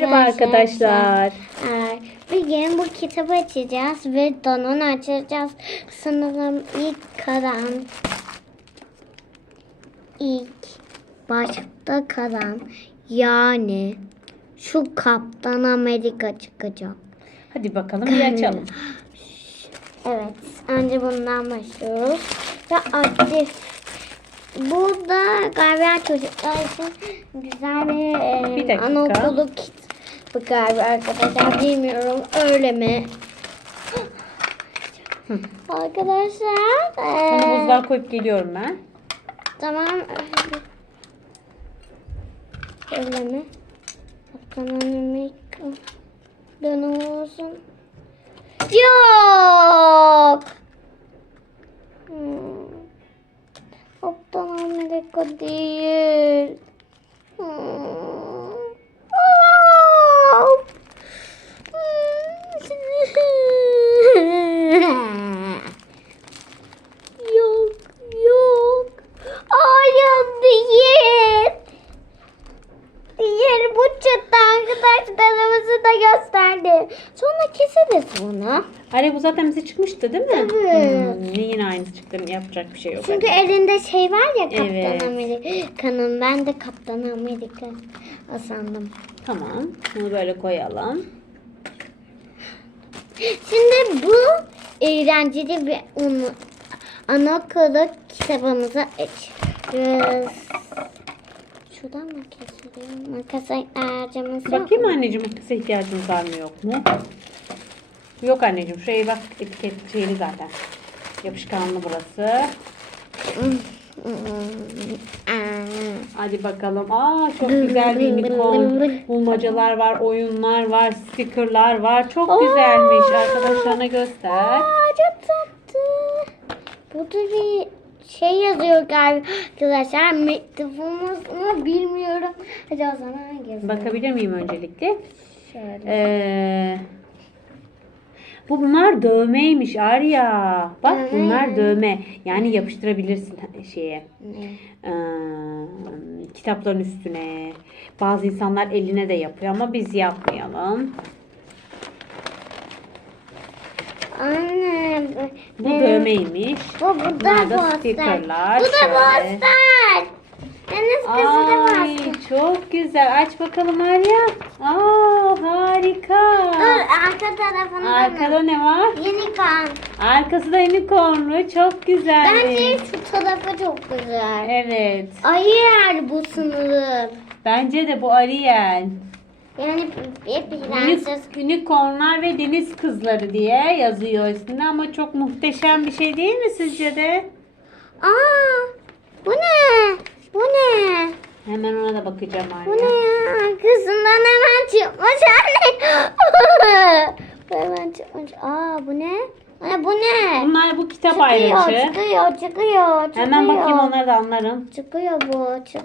Merhaba arkadaşlar. Bugün bu kitabı açacağız ve donunu açacağız. Sanırım ilk kalan ilk başta kalan yani şu Kaptan Amerika çıkacak. Hadi bakalım bir açalım. Evet, önce bundan başlıyoruz. Ve aktif. Bu da galiba çocuklar için güzel bir, e, Bir dakika. anaokulu kitabı galiba arkadaşlar. Bilmiyorum öyle mi? arkadaşlar. e, Bunu buzluğa koyup geliyorum ben. Tamam. Öyle mi? Amerika. Dön olsun. Yok. Hmm. Amerika değil. Hmm. Aa! Hmm. Yok, yok. Hayır değil. Değil bu çıktı arkadaşlarımızı da gösterdi. Sonra keseriz bunu. Ari bu zaten bize çıkmıştı değil mi? Evet. Hmm, yine aynısı çıktı. Yapacak bir şey yok. Çünkü elinde şey var ya Kaptan Evet. Amerika'nın. Ben de Kaptan Amerika sandım. Tamam. Bunu böyle koyalım. Şimdi bu eğlenceli bir onu anaokulu kitabımızı açıyoruz. Şuradan mı kesiliyor? Makas ihtiyacımız yok. Bakayım mu? anneciğim makasa ihtiyacınız var mı yok mu? Yok anneciğim. Şuraya bak etiket şeyli zaten. Yapışkanlı burası. Hadi bakalım. Aa çok güzel bir unicorn. Bulmacalar var, oyunlar var, stickerlar var. Çok güzelmiş. Arkadaşlarına göster. Aa, çok tatlı. Burada bir şey yazıyor galiba. Arkadaşlar mektubumuz mu bilmiyorum. Hadi o zaman yazalım. Bakabilir miyim öncelikle? Şöyle. Ee, bu bunlar dövmeymiş Arya. Bak Dövme. bunlar dövme. Yani yapıştırabilirsin şeye. Ee, kitapların üstüne. Bazı insanlar eline de yapıyor ama biz yapmayalım. Anne. Bu dövmeymiş. Bu, bu da Bunlar da poster. Bu da şöyle. poster. Deniz kızı da Ay poster. çok güzel. Aç bakalım Arya. Aa harika. Dur arka tarafında Arkada ne var? Kan. Arkası da unicornlu. Çok güzel. Bence şu tarafı çok güzel. Evet. Ayır bu sınırı. Bence de bu Ariel. Yani bir prenses. Uni- Unicornlar ve deniz kızları diye yazıyor üstünde ama çok muhteşem bir şey değil mi sizce de? Aa, bu ne? Bu ne? Hemen ona da bakacağım Bu Arya. ne ya? Arkasından hemen çıkmış anne. bu hemen çıkmış. Aa bu ne? Anne bu ne? Bunlar bu kitap çıkıyor, ayrıcı. çıkıyor, çıkıyor, çıkıyor. Hemen bakayım onları da anlarım. Çıkıyor bu, çık-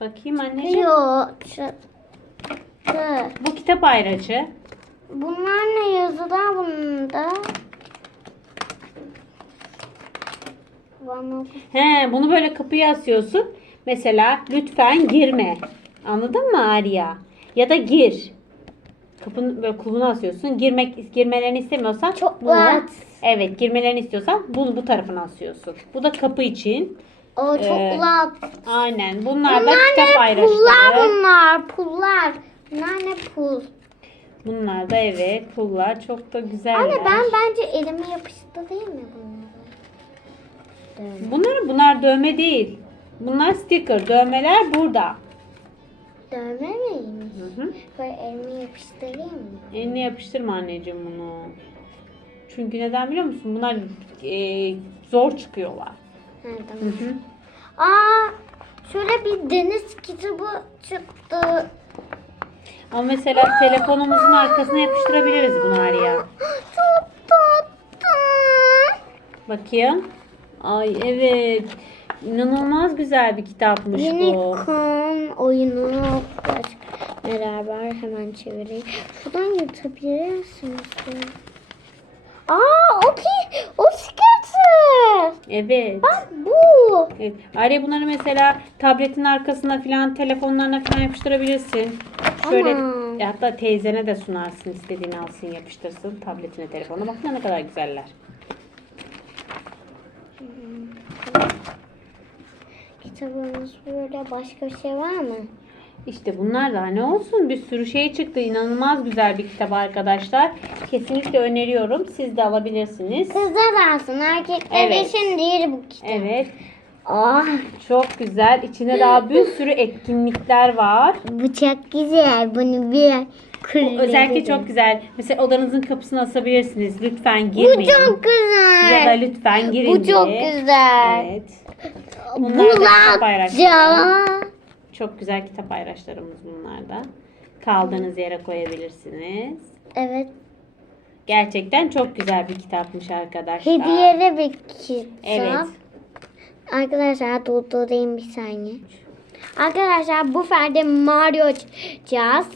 Bakayım anneciğim. çıkıyor. Çıktı. Bu kitap ayrıcı. Bunlar ne yazılar bunda? He, bunu böyle kapıya asıyorsun. Mesela lütfen girme. Anladın mı Arya? Ya da gir. Kapının böyle kulbuna asıyorsun. Girmek girmelerini istemiyorsan Çok bunu- rahat. Evet, girmelerini istiyorsan bunu bu tarafına asıyorsun. Bu da kapı için. O çok Ee. Aynen. Bunlar, Bunlar da kitap ne? Pullar bunlar. Pullar. Bunlar ne pul? Bunlar da evet pullar. Çok da güzeller. Anne ben bence elime yapıştı değil mi bunları? Dövme. Bunlar bunlar dövme değil. Bunlar sticker. Dövmeler burada. Dövme miymiş? Hı hı. Böyle elime yapıştırayım mı? Eline yapıştırma anneciğim bunu. Çünkü neden biliyor musun? Bunlar e, zor çıkıyorlar. Ha, Hı tamam. hı. Aa, şöyle bir deniz kitabı çıktı. Ama mesela telefonumuzun arkasına yapıştırabiliriz bunu Arya. Çok tatlı. Bakayım. Ay evet. İnanılmaz güzel bir kitapmış Yeni bu. kan oyunu var hemen çevireyim. Şuradan yutabilirsiniz. Aa o ki o skater. Evet. Bak bu. Evet. Arya bunları mesela tabletin arkasına falan telefonlarına falan yapıştırabilirsin. Şöyle Aman. E, hatta teyzene de sunarsın istediğini alsın yapıştırsın tabletine telefona. Bak ne kadar güzeller. Kitabımız böyle başka bir şey var mı? İşte bunlar da ne olsun bir sürü şey çıktı. İnanılmaz güzel bir kitap arkadaşlar. Kesinlikle öneriyorum. Siz de alabilirsiniz. Kızlar alsın erkekler Evet. için değil bu kitap. Evet. Ah, Çok güzel. İçinde daha bir sürü etkinlikler var. bu çok güzel. Bunu bir Bu özellikle çok güzel. Mesela odanızın kapısını asabilirsiniz. Lütfen Bu girmeyin. çok güzel. Ya da lütfen girin Bu çok diye. güzel. Evet. Bunlar da kitap. Bulakça. Çok güzel kitap paylaşlarımız bunlar da. Kaldığınız yere koyabilirsiniz. Evet. Gerçekten çok güzel bir kitapmış arkadaşlar. Hediyeli bir kitap. Evet. Arkadaşlar durdurayım bir saniye. Arkadaşlar bu ferde Mario açacağız.